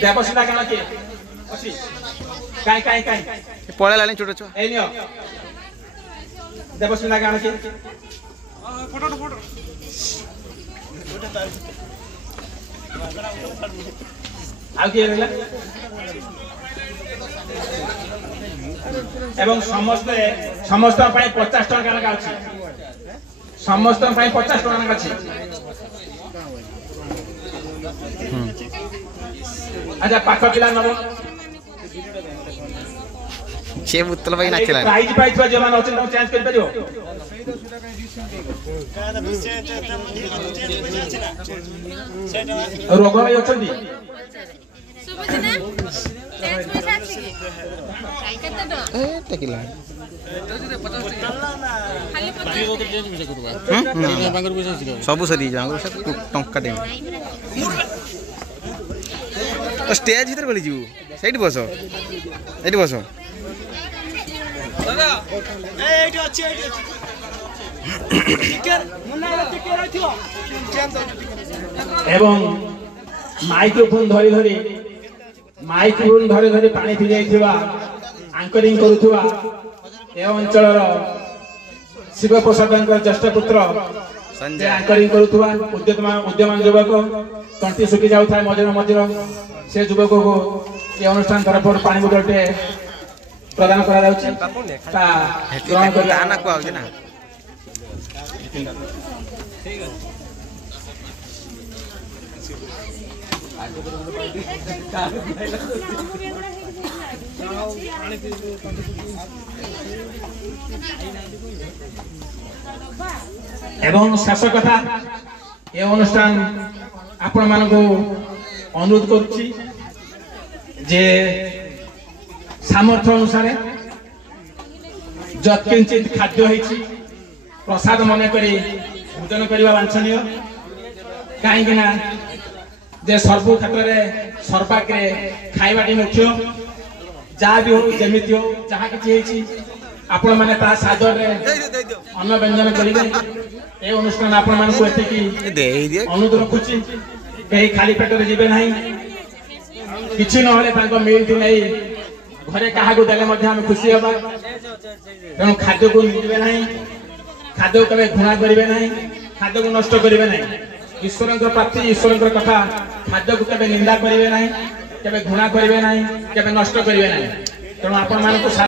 देवस्मिता गाना किए अछि काई काई काई पळे लानी छोटो छो ए नियो देवस्मिता गाना किए फोटो आ किए रहला एवं समस्त समस्त पाई 50 टका गाना अछि समस्त पाई 50 टका गाना अछि अच्छा पाख पिला नबो छे मुतल भाई नाचला प्राइज प्राइज जो मान अछि चेंज कर परियो रोग भाई अछंदी सुबुजना चेंज पैसा अछि की केते दो ए टकिला खाली 50 सब सरी जांगो टंका दे तो स्टेज भीतर गली जीव सेठी बस दादा एठी अछि चिकन मुन्ना चिकन रहिथियो एवं माइक्रोफोन धरी धरी पानी पी जाइथिबा एंकरिंग करूथुवा ए अंचलर शिव प्रसादंकर ज्येष्ठ पुत्र संजय एंकरिंग करूथुवा उद्यमान युवक कंटी सुखी जाउथा मजर से युवक को ये अनुष्ठान तरफ पानी बोतलटे प्रदान करा जाउछि ता ग्रहण करी दाना को आउछि ना एवं शेष कथा ए अनुष्ठान आपण मानकु अनुरोध करूछि जे सामर्थ्य अनुसार जत्किंचित खाद्य होइछि प्रसाद मन करी भोजन करबा वांछनीय काहे कि ना जे सर्व क्षेत्र रे सर्वाग्रे खाइबाटी मुख्य जहाँ भी हो जमिति हो जहाँ किछि हेछि आपण माने ता सादर रे अन्न व्यंजन करिवे ए अनुष्ठान आपण मानकु एते की अनुरोध रखुछि कहीं खाली पेट रे जिबे नाही किछि न होले तांको मिल दि नै घरे काहाको देले मध्ये हम खुशी होबा तेणु खाद्य को निदिबे नाही खाद्य को कबे घुणा करिवे नाही खाद्य को नष्ट करिवे नाही ईश्वरंकर प्राप्ति ईश्वरंकर कथा खाद्य को कबे निंदा करिवे नाही कबे घुणा करिवे नाही कबे नष्ट करिवे नाही तेणु आपण मानकु